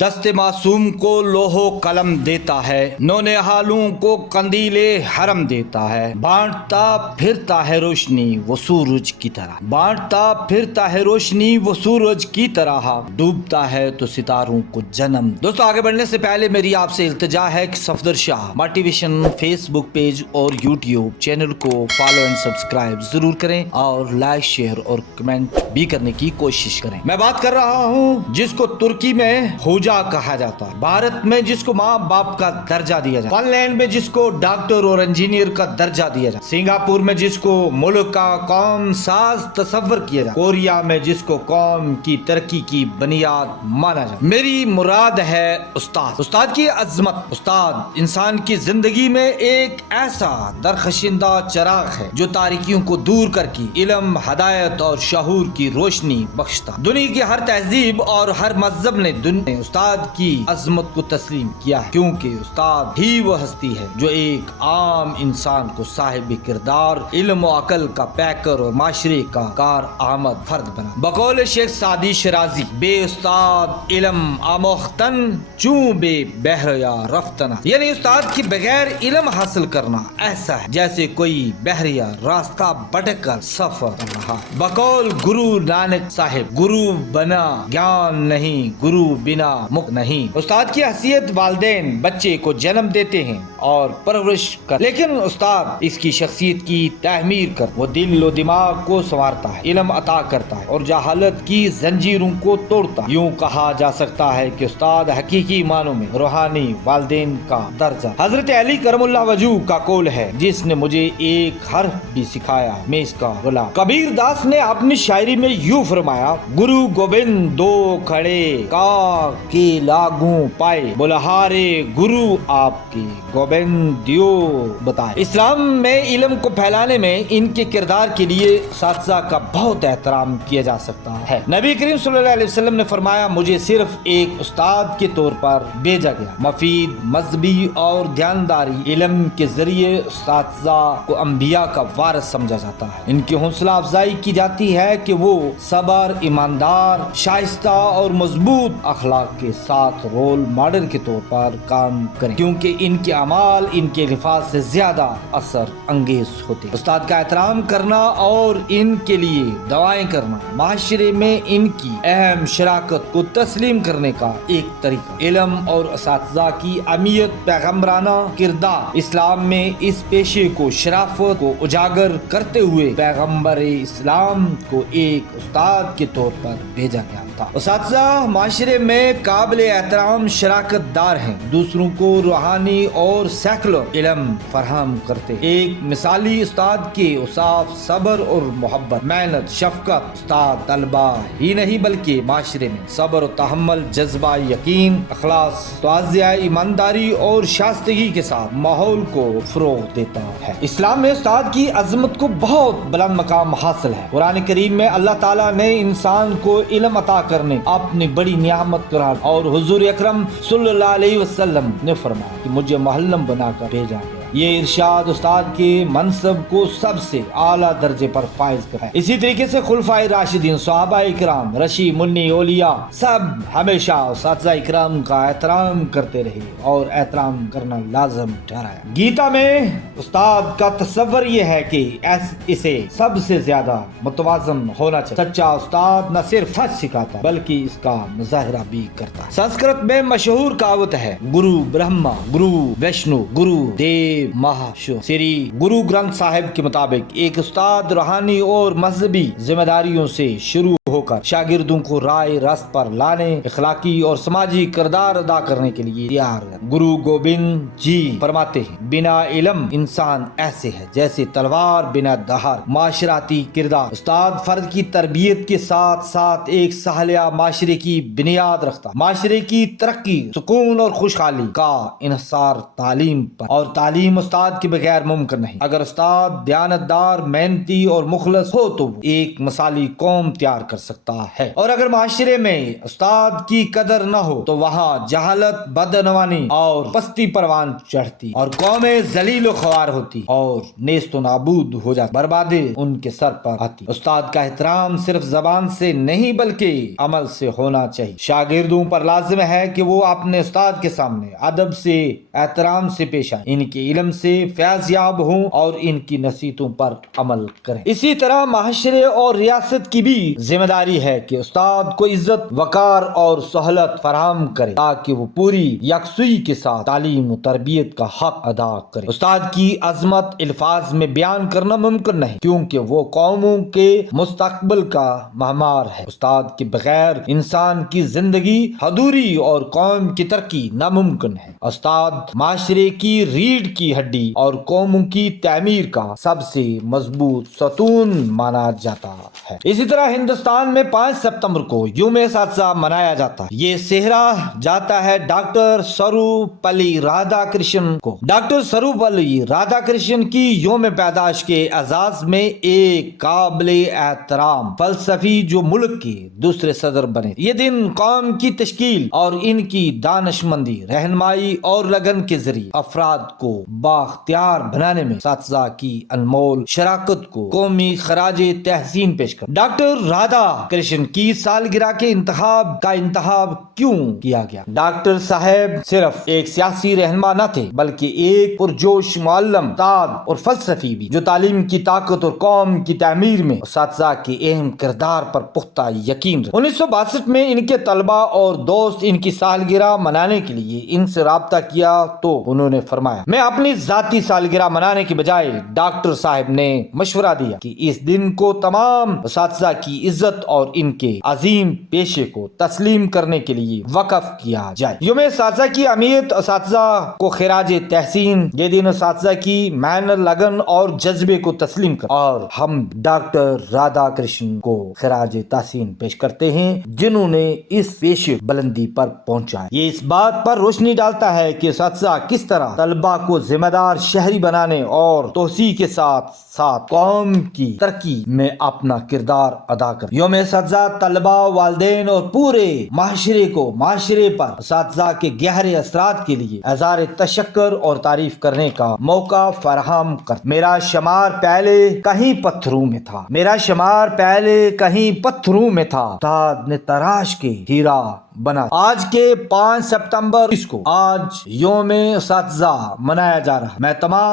دست معصوم کو لوہو قلم دیتا ہے، نونہالوں کو قندیل حرم دیتا ہے، بانٹتا پھرتا ہے روشنی وہ سورج کی طرح، بانٹتا پھرتا ہے روشنی وہ سورج کی طرح، ڈوبتا ہے تو ستاروں کو جنم۔ دوستو آگے بڑھنے سے پہلے میری آپ سے التجا ہے کہ صفدر شاہ موٹیویشن فیس بک پیج اور یوٹیوب چینل کو فالو اینڈ سبسکرائب ضرور کریں اور لائک شیئر اور کمنٹ بھی کرنے کی کوشش کریں۔ میں بات کر رہا ہوں جس کو ترکی میں ہوجا کہا جاتا ہے، بھارت میں جس کو ماں باپ کا درجہ دیا جاتا ہے، فن لینڈ میں جس کو ڈاکٹر اور انجینئر کا درجہ دیا جاتا ہے، سنگاپور میں جس کو ملک کا قوم ساز تصور کیا جاتا ہے، کوریا میں جس کو قوم کی ترقی کی بنیاد مانا جاتا ہے۔ میری مراد ہے استاد، استاد کی عظمت۔ استاد انسان کی زندگی میں ایک ایسا درخشندہ چراغ ہے جو تاریکیوں کو دور کر کے علم، ہدایت اور شعور کی روشنی بخشتا۔ دنیا کی ہر تہذیب اور ہر مذہب نے استاد کی عظمت کو تسلیم کیا ہے، کیونکہ استاد ہی وہ ہستی ہے جو ایک عام انسان کو صاحب کردار، علم و عقل کا پیکر اور معاشرے کا کارآمد فرد بنا۔ بقول شیخ سعدی شرازی، بے استاد علم آموختن چوں بے بحریا رفتنا، یعنی استاد کے بغیر علم حاصل کرنا ایسا ہے جیسے کوئی بحریہ راستہ بھٹک کر سفر کر رہا۔ بقول گرو نانک صاحب، گرو بنا گیان نہیں، گرو بنا مکت نہیں۔ استاد کی حیثیت والدین بچے کو جنم دیتے ہیں اور پرورش کر، لیکن استاد اس کی شخصیت کی تعمیر کر، وہ دل و دماغ کو سنوارتا ہے، علم عطا کرتا ہے اور جہالت کی زنجیروں کو توڑتا ہے۔ یوں کہا جا سکتا ہے کہ استاد حقیقی معنوں میں روحانی والدین کا درجہ۔ حضرت علی کرم اللہ وجہ کا قول ہے، جس نے مجھے ایک حرف بھی سکھایا میں اس کا غلام۔ کبیر داس نے اپنی شاعری میں یوں فرمایا، گرو گوبند دو کھڑے کا کے لاگوں پائے، بلہارے گرو آپ کے گوبند دیو بتائے۔ اسلام میں علم کو پھیلانے میں ان کے کردار کے لیے اساتذہ کا بہت احترام کیا جا سکتا ہے۔ نبی کریم صلی اللہ علیہ وسلم نے فرمایا، مجھے صرف ایک استاد کے طور پر بھیجا گیا۔ مفید، مذہبی اور دیانتداری علم کے ذریعے اساتذہ کو انبیاء کا وارث سمجھا جاتا ہے۔ ان کی حوصلہ افزائی کی جاتی ہے کہ وہ صبر، ایماندار، شائستہ اور مضبوط اخلاق کے ساتھ رول ماڈل کے طور پر کام کریں، کیونکہ ان کے اعمال ان کے الفاظ سے زیادہ اثر انگیز ہوتے ہیں۔ استاد کا احترام کرنا اور ان کے لیے دعائیں کرنا معاشرے میں ان کی اہم شراکت کو تسلیم کرنے کا ایک طریقہ۔ علم اور اساتذہ کی اہمیت، پیغمبرانہ کردار اسلام میں اس پیشے کو شرافت کو اجاگر کرتے ہوئے پیغمبر اسلام کو ایک استاد کے طور پر بھیجا گیا تھا۔ اساتذہ معاشرے میں قابل احترام شراکت دار ہیں، دوسروں کو روحانی اور سیکولر علم فراہم کرتے ہیں۔ ایک مثالی استاد کے اوصاف صبر اور محبت، محنت، شفقت۔ استاد طلبہ ہی نہیں بلکہ معاشرے میں صبر و تحمل، جذبہ یقین، اخلاص، تواضع، ایمانداری اور شائستگی کے ساتھ ماحول کو فروغ دیتا ہے۔ اسلام میں استاد کی عظمت کو بہت بلند مقام حاصل ہے۔ قرآن کریم میں اللہ تعالیٰ نے انسان کو علم عطا کرنے اپنی بڑی نعمت قرار، اور حضور اکرم صلی اللہ علیہ وسلم نے فرمایا کہ مجھے معلم بنا کر بھیجا گیا۔ یہ ارشاد استاد کے منصب کو سب سے اعلیٰ درجے پر فائز کرتا ہے۔ اسی طریقے سے خلفائے راشدین، صحابہ اکرام، رشی منی، اولیاء سب ہمیشہ اساتذہ اکرام کا احترام کرتے رہے اور احترام کرنا لازم ٹھہرایا۔ گیتا میں استاد کا تصور یہ ہے کہ اسے سب سے زیادہ متوازن ہونا چاہیے۔ سچا استاد نہ صرف سچ سکھاتا بلکہ اس کا مظاہرہ بھی کرتا ہے۔ سنسکرت میں مشہور کہاوت ہے، گرو برہما، گرو وشنو، گرو دیو مہاشری۔ گرو گرنتھ صاحب کے مطابق ایک استاد روحانی اور مذہبی ذمہ داریوں سے شروع ہو کر شاگردوں کو رائے راست پر لانے، اخلاقی اور سماجی کردار ادا کرنے کے لیے تیار ہے۔ گرو گوبند جی فرماتے ہیں، بنا علم انسان ایسے ہے جیسے تلوار بنا دھار۔ معاشراتی کردار، استاد فرد کی تربیت کے ساتھ ساتھ ایک صالحہ معاشرے کی بنیاد رکھتا ہے۔ معاشرے کی ترقی، سکون اور خوشحالی کا انحصار تعلیم پر اور تعلیم تعلیم استاد کے بغیر ممکن نہیں. اگر استاد دیانتدار، محنتی اور مخلص ہو تو وہ ایک مثالی قوم تیار کر سکتا ہے. اور اگر معاشرے میں استاد کی قدر نہ ہو تو وہاں جہالت، بدعنوانی اور پستی پروان چڑھتی اور قومیں ذلیل و خوار ہوتی اور نیست و نابود ہو جاتی. بربادی ان کے سر پر آتی. استاد کا احترام صرف زبان سے نہیں بلکہ عمل سے ہونا چاہیے. شاگردوں پر لازم ہے کہ وہ اپنے استاد کے سامنے ادب سے، احترام سے پیش آئیں، ان کے علم سے فیض یاب ہوں اور ان کی نصیحتوں پر عمل کریں. اسی طرح معاشرے اور ریاست کی بھی ذمہ داری ہے کہ استاد کو عزت، وقار اور سہولت فراہم کرے تاکہ وہ پوری یکسوئی کے ساتھ تعلیم و تربیت کا حق ادا کرے. استاد کی عظمت الفاظ میں بیان کرنا ممکن نہیں کیونکہ وہ قوموں کے مستقبل کا معمار ہے. استاد کے بغیر انسان کی زندگی ادھوری اور قوم کی ترقی ناممکن ہے. استاد معاشرے کی ریڑھ کی ہڈی اور قوموں کی تعمیر کا سب سے مضبوط ستون مانا جاتا ہے. اسی طرح ہندوستان میں 5 ستمبر کو یوم اساتذہ منایا جاتا ہے. یہ سہرا جاتا ہے ڈاکٹر سروپلی رادھا کرشن کو. ڈاکٹر سروپلی رادھا کرشن کی یوم پیدائش کے اعزاز میں ایک قابل احترام فلسفی جو ملک کے دوسرے صدر بنے. یہ دن قوم کی تشکیل اور ان کی دانشمندی، رہنمائی اور لگن کے ذریعے افراد کو بااختیار بنانے میں اساتذہ کی انمول شراکت کو قومی خراج تحسین پیش کر. ڈاکٹر رادھا کرشن کی سالگرہ کے انتخاب کیوں کیا گیا؟ ڈاکٹر صاحب صرف ایک سیاسی رہنما نہ تھے بلکہ ایک پرجوش معلم، استاد اور فلسفی بھی جو تعلیم کی طاقت اور قوم کی تعمیر میں اساتذہ کے اہم کردار پر پختہ یقین رکھتے. 1962 میں ان کے طلبہ اور دوست ان کی سالگرہ منانے کے لیے ان سے رابطہ کیا تو انہوں نے فرمایا، میں اپنی ذاتی سالگرہ منانے کے بجائے ڈاکٹر صاحب نے مشورہ دیا کہ اس دن کو تمام اساتذہ کی عزت اور ان کے عظیم پیشے کو تسلیم کرنے کے لیے وقف کیا جائے. یوم اساتذہ کی اہمیت اساتذہ کو خراج تحسین. یہ دن اساتذہ کی محنت، لگن اور جذبے کو تسلیم کر اور ہم ڈاکٹر رادھا کرشن کو خراج تحسین پیش کرتے ہیں جنہوں نے اس پیشے بلندی پر پہنچا. یہ اس بات پر روشنی ڈالتا ہے کہ اساتذہ کس طرح طلبہ کو ذمہ دار شہری بنانے اور توسیع کے ساتھ ساتھ قوم کی ترقی میں اپنا کردار ادا کر. یوم اساتذہ طلبہ، والدین اور پورے معاشرے پر اساتذہ کے گہرے اثرات کے لیے اظہار تشکر اور تعریف کرنے کا موقع فراہم کر. میرا شمار پہلے کہیں پتھروں میں تھا استاد نے تراش کے ہیرا بنا. آج کے 5 ستمبر کو آج یوم اساتذہ منایا جا رہا. میں تمام